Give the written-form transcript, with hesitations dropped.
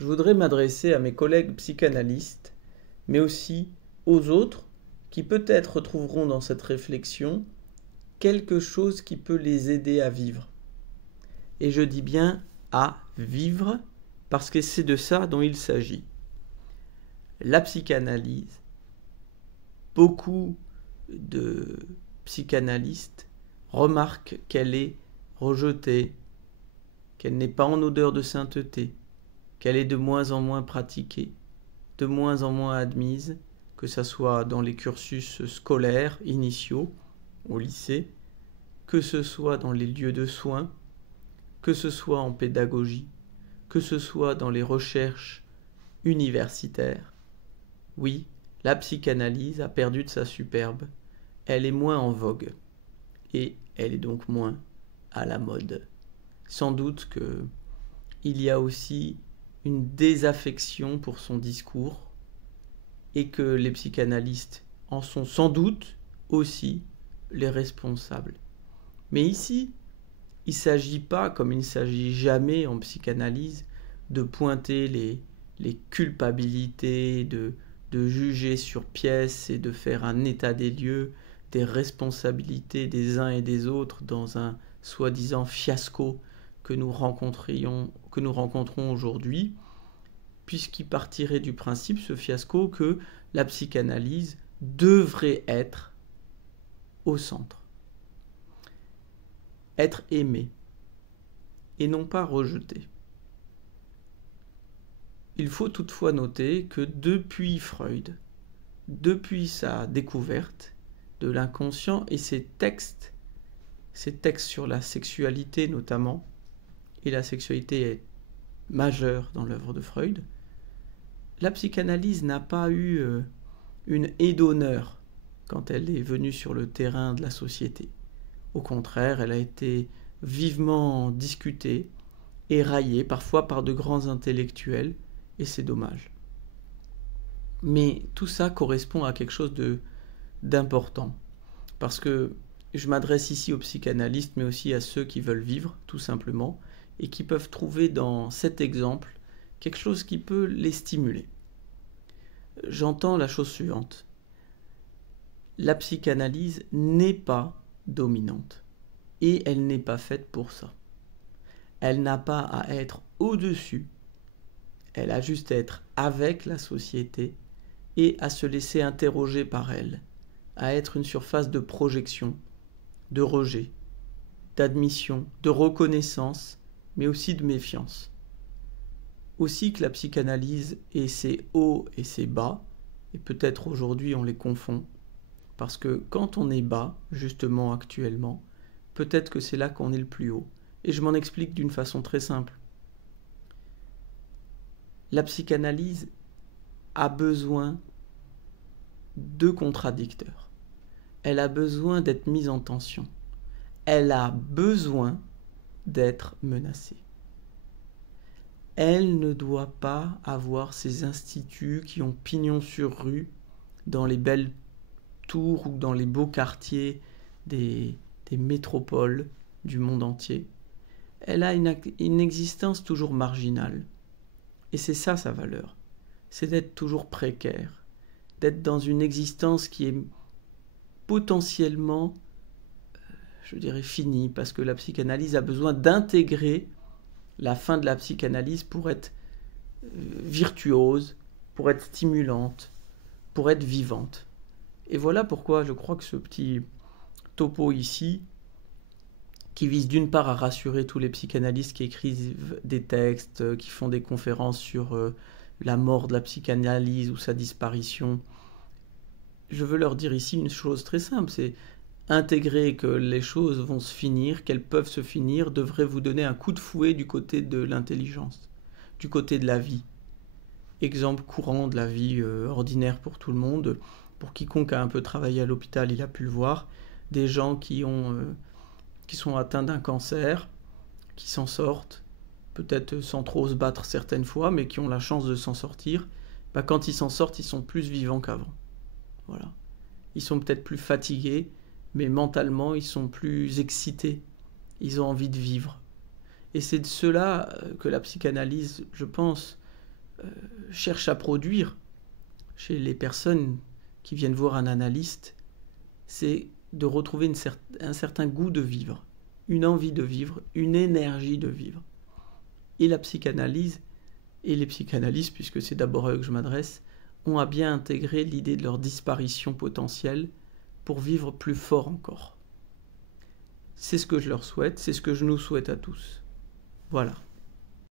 je voudrais m'adresser à mes collègues psychanalystes, mais aussi aux autres qui peut-être retrouveront dans cette réflexion quelque chose qui peut les aider à vivre. Et je dis bien à vivre, parce que c'est de ça dont il s'agit. La psychanalyse, beaucoup de psychanalystes remarquent qu'elle est rejetée, qu'elle n'est pas en odeur de sainteté, qu'elle est de moins en moins pratiquée, de moins en moins admise, que ce soit dans les cursus scolaires initiaux, au lycée, que ce soit dans les lieux de soins, que ce soit en pédagogie, que ce soit dans les recherches universitaires. Oui, la psychanalyse a perdu de sa superbe, elle est moins en vogue, et elle est donc moins à la mode. Sans doute qu'il y a aussi une désaffection pour son discours, et que les psychanalystes en sont sans doute aussi les responsables. Mais ici, il ne s'agit pas, comme il ne s'agit jamais en psychanalyse, de pointer les culpabilités, de juger sur pièce et de faire un état des lieux des responsabilités des uns et des autres dans un soi-disant fiasco que nous rencontrons aujourd'hui, puisqu'il partirait du principe, ce fiasco, que la psychanalyse devrait être au centre. Être aimé et non pas rejeté. Il faut toutefois noter que depuis Freud, depuis sa découverte de l'inconscient et ses textes sur la sexualité notamment, et la sexualité est majeure dans l'œuvre de Freud, la psychanalyse n'a pas eu une aide d'honneur quand elle est venue sur le terrain de la société. Au contraire, elle a été vivement discutée, éraillée, parfois par de grands intellectuels, et c'est dommage. Mais tout ça correspond à quelque chose d'important, parce que je m'adresse ici aux psychanalystes, mais aussi à ceux qui veulent vivre, tout simplement, et qui peuvent trouver dans cet exemple quelque chose qui peut les stimuler. J'entends la chose suivante. La psychanalyse n'est pas dominante, et elle n'est pas faite pour ça. Elle n'a pas à être au-dessus, elle a juste à être avec la société et à se laisser interroger par elle, à être une surface de projection, de rejet, d'admission, de reconnaissance, mais aussi de méfiance. Aussi que la psychanalyse ait ses hauts et ses bas, et peut-être aujourd'hui on les confond, parce que quand on est bas, justement actuellement, peut-être que c'est là qu'on est le plus haut. Et je m'en explique d'une façon très simple. La psychanalyse a besoin de contradicteurs. Elle a besoin d'être mise en tension. Elle a besoin d'être menacée. Elle ne doit pas avoir ces instituts qui ont pignon sur rue dans les belles tours ou dans les beaux quartiers des métropoles du monde entier. Elle a une existence toujours marginale. Et c'est ça sa valeur. C'est d'être toujours précaire, d'être dans une existence qui est potentiellement, je dirais, finie, parce que la psychanalyse a besoin d'intégrer la fin de la psychanalyse pour être virtuose, pour être stimulante, pour être vivante. Et voilà pourquoi je crois que ce petit topo ici, qui vise d'une part à rassurer tous les psychanalystes qui écrivent des textes, qui font des conférences sur la mort de la psychanalyse ou sa disparition, je veux leur dire ici une chose très simple, c'est intégrer que les choses vont se finir, qu'elles peuvent se finir, devrait vous donner un coup de fouet du côté de l'intelligence, du côté de la vie. Exemple courant de la vie ordinaire pour tout le monde, pour quiconque a un peu travaillé à l'hôpital, il a pu le voir, des gens qui sont atteints d'un cancer, qui s'en sortent, peut-être sans trop se battre certaines fois, mais qui ont la chance de s'en sortir, quand ils s'en sortent, ils sont plus vivants qu'avant. Voilà. Ils sont peut-être plus fatigués, mais mentalement, ils sont plus excités. Ils ont envie de vivre. Et c'est de cela que la psychanalyse, je pense, cherche à produire chez les personnes qui viennent voir un analyste, c'est de retrouver un certain goût de vivre, une envie de vivre, une énergie de vivre. Et la psychanalyse et les psychanalystes, puisque c'est d'abord à eux que je m'adresse, ont à bien intégrer l'idée de leur disparition potentielle pour vivre plus fort encore. C'est ce que je leur souhaite, c'est ce que je nous souhaite à tous. Voilà.